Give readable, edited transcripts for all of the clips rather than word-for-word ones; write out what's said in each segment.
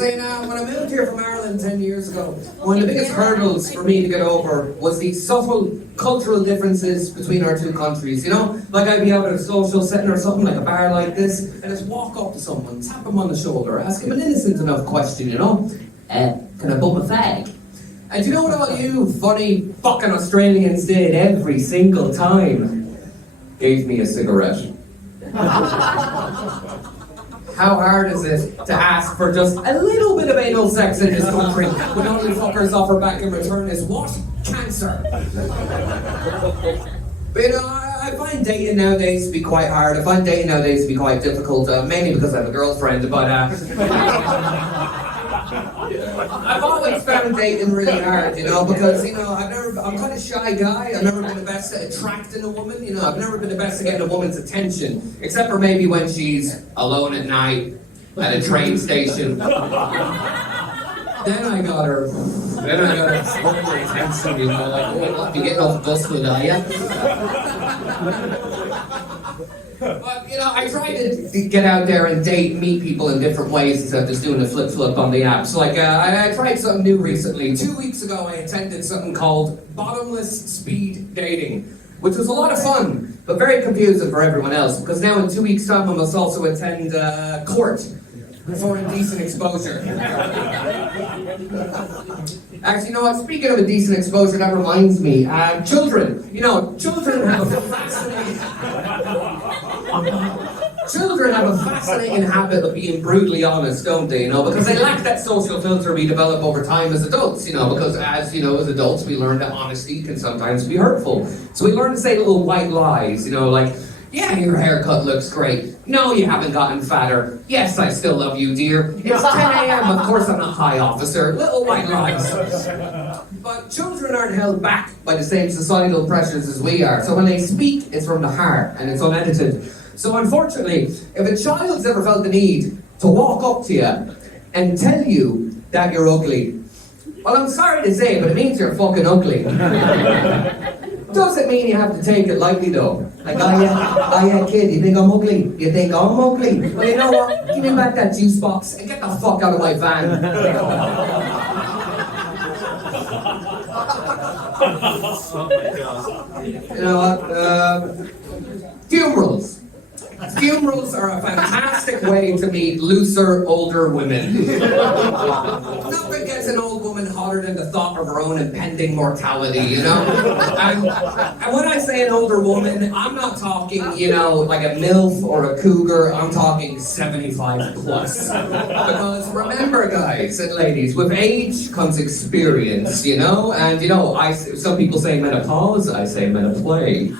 saying, when I moved here from Ireland 10 years ago, one of the biggest hurdles for me to get over was the subtle cultural differences between our two countries, you know? Like I'd be out at a social setting or something, like a bar like this, and just walk up to someone, tap him on the shoulder, ask him an innocent enough question, you know? Can I bum a fag? And you know what all you funny fucking Australians did every single time? Gave me a cigarette. How hard is it to ask for just a little bit of anal sex in this country when all you fuckers offer back in return is what? Cancer. But you know, I find dating nowadays to be quite hard. I find dating nowadays to be quite difficult, mainly because I have a girlfriend, but I've always found dating really hard, you know, because, you know, I'm kind of a shy guy. I've never been the best at attracting a woman, you know, I've never been the best at getting a woman's attention, except for maybe when she's alone at night at a train station. Then I got her slowly attention, you know, like, oh, you getting off the bus with, are ya? But, you know, I try to get out there and date, meet people in different ways instead of just doing a flip-flip on the apps. Like, I tried something new recently. 2 weeks ago, I attended something called bottomless speed dating, which was a lot of fun, but very confusing for everyone else, because now in 2 weeks' time, I must also attend court for indecent exposure. Actually, you know what? Speaking of indecent exposure, that reminds me. Children. You know, children have a fascinating habit of being brutally honest, don't they? You know, because they lack that social filter we develop over time as adults. You know, because as you know, as adults, we learn that honesty can sometimes be hurtful. So we learn to say little white lies. You know, like, yeah, your haircut looks great. No, you haven't gotten fatter. Yes, I still love you, dear. It's 10 a.m. Of course I'm not high, officer. Little white lies. But children aren't held back by the same societal pressures as we are. So when they speak, it's from the heart and it's unedited. So unfortunately, if a child's ever felt the need to walk up to you and tell you that you're ugly, well, I'm sorry to say, but it means you're fucking ugly. Doesn't mean you have to take it lightly though. Like, oh yeah, kid, you think I'm ugly? You think I'm ugly? Well, you know what? Give me back that juice box and get the fuck out of my van. You know what? Funerals. Funerals are a fantastic way to meet looser, older women. Nothing gets an old woman hotter than the thought of her own impending mortality, you know? And when I say an older woman, I'm not talking, you know, like a MILF or a cougar. I'm talking 75 plus. Because remember, guys and ladies, with age comes experience, you know? And, you know, some people say menopause, I say menoplay.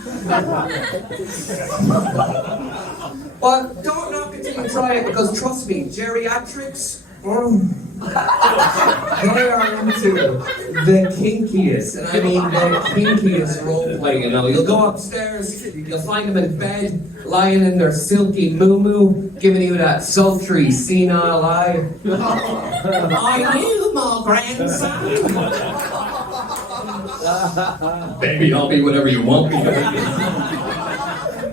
But don't knock it till you try it, because trust me, geriatrics, they are into the kinkiest, and I mean the kinkiest roleplay, you know. You'll go upstairs, you'll find them in bed, lying in their silky moo-moo, giving you that sultry, senile eye. Are you my grandson? Baby, I'll be whatever you want me to be.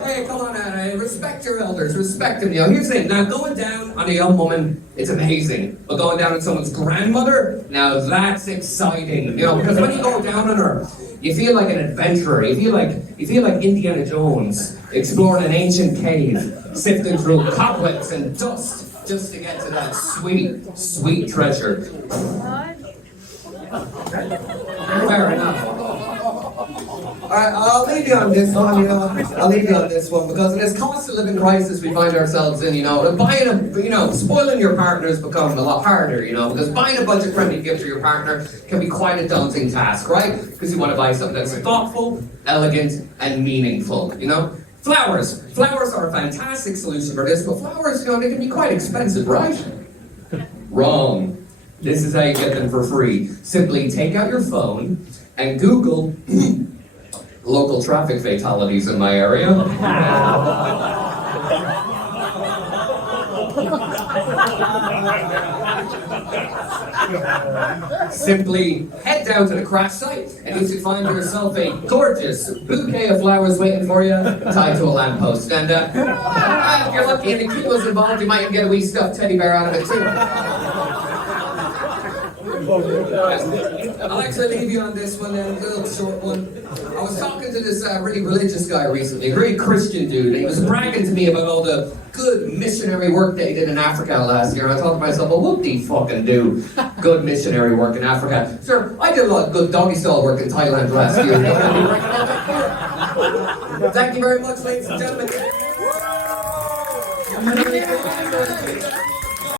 Hey, come on, respect your elders, respect them. You know, here's the thing, now going down on a young woman, it's amazing. But going down on someone's grandmother, now that's exciting. You know, because when you go down on her, you feel like an adventurer. You feel like Indiana Jones exploring an ancient cave, sifting through cobwebs and dust just to get to that sweet, sweet treasure. Fair enough. Alright, I'll leave you on this one, you know. I'll leave you on this one, because in this cost of living crisis we find ourselves in, you know, spoiling your partner has become a lot harder, you know, because buying a budget-friendly gift for your partner can be quite a daunting task, right? Because you want to buy something that's thoughtful, elegant, and meaningful, you know? Flowers. Flowers are a fantastic solution for this, but flowers, you know, they can be quite expensive, right? Wrong. This is how you get them for free. Simply take out your phone and Google local traffic fatalities in my area. Simply head down to the crash site and you should find yourself a gorgeous bouquet of flowers waiting for you, tied to a lamppost. And if you're lucky and the kid was involved, you might get a wee stuffed teddy bear out of it too. I'd like to leave you on this one then, a little short one. I was talking to this really religious guy recently, a very Christian dude, and he was bragging to me about all the good missionary work that he did in Africa last year. And I thought to myself, well, what did he fucking do? Good missionary work in Africa. Sir, I did a lot of good doggy style work in Thailand last year. Thank you very much, ladies and gentlemen.